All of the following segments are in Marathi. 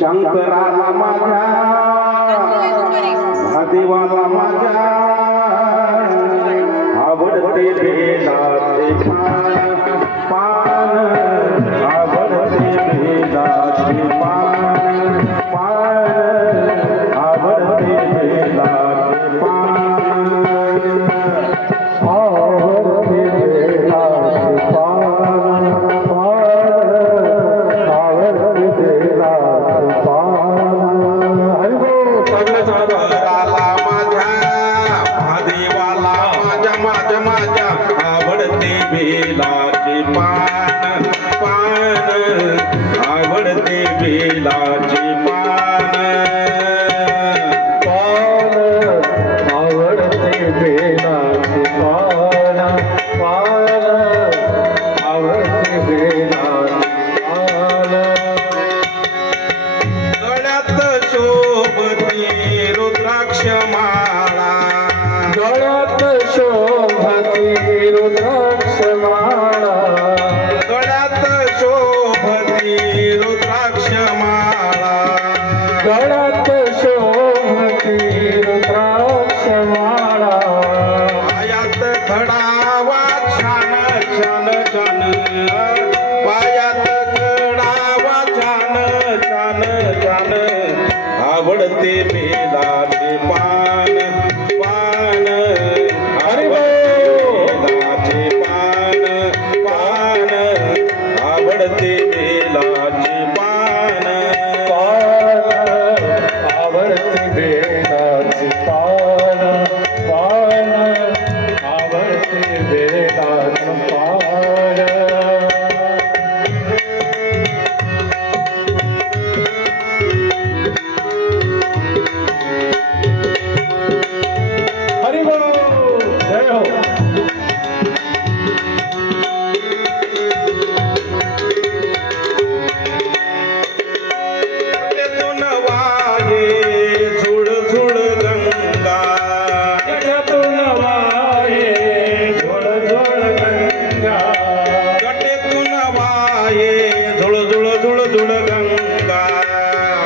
शंकराला माझ्या महादेवाला माझ्या. आवडते भेदाचे पान आवडते भेदाचे पान. ભરત શોભતી રુદ્રાક્ષ માણ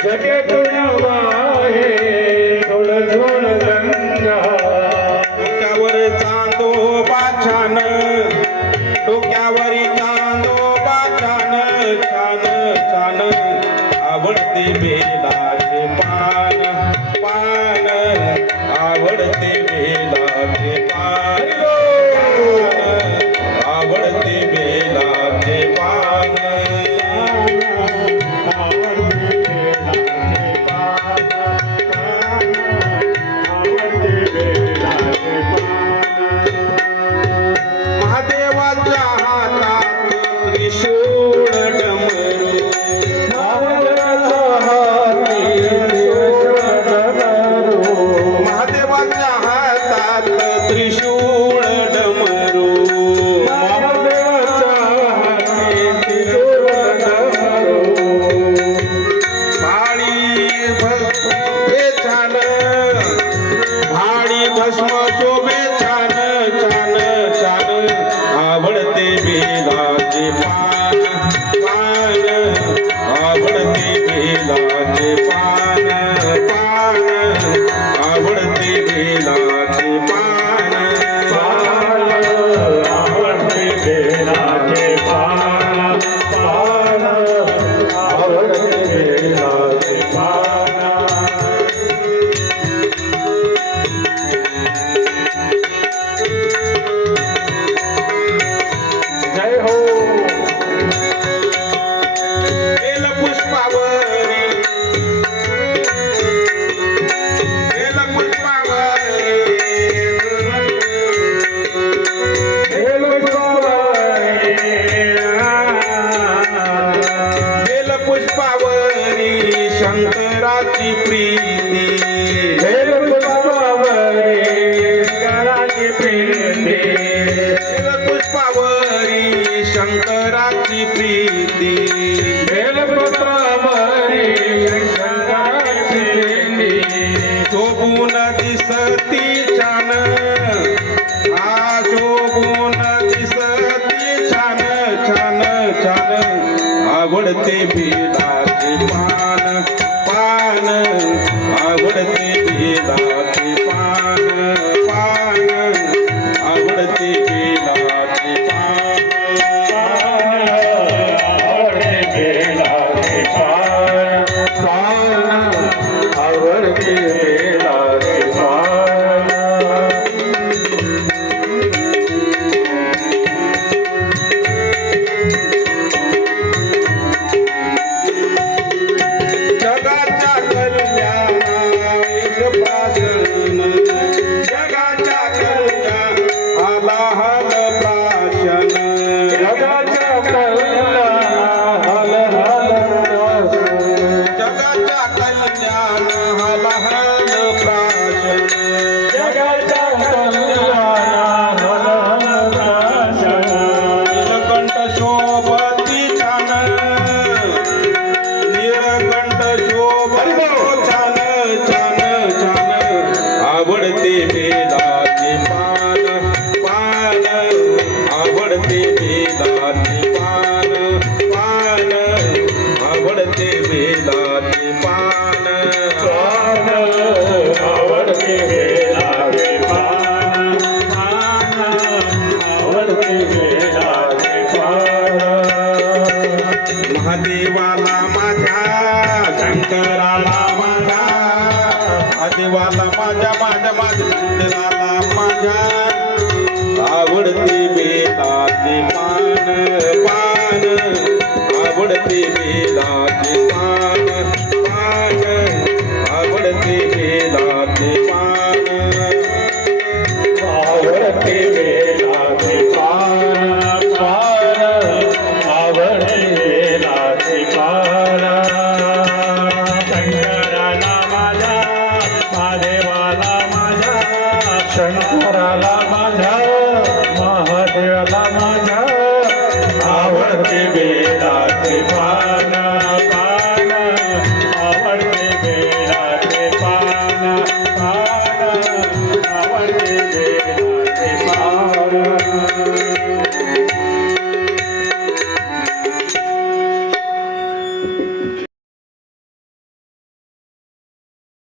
जगे तुळवाहे धुळ डोक्यावर चांदो बाछान डोक्यावरी चांदो बाछान छान छान आवडते बेला. कराची प्रीती. पुष्पावरी कराची प्रीती. पुष्पावरी शंकराची प्रीती. पुष्पावरी शंकराची प्रीती. छान. हा शोभून छान छान छान. आवडते भेदाचे पान. पान आवडते ते पान. আল্লাহ चंद्राला माझ्या आवडते बेलाचे पान पान. आवडते बेलाचे पान. शंकराला माझ्या महादेवाला माझ्या आवडते बेदाचे पाना.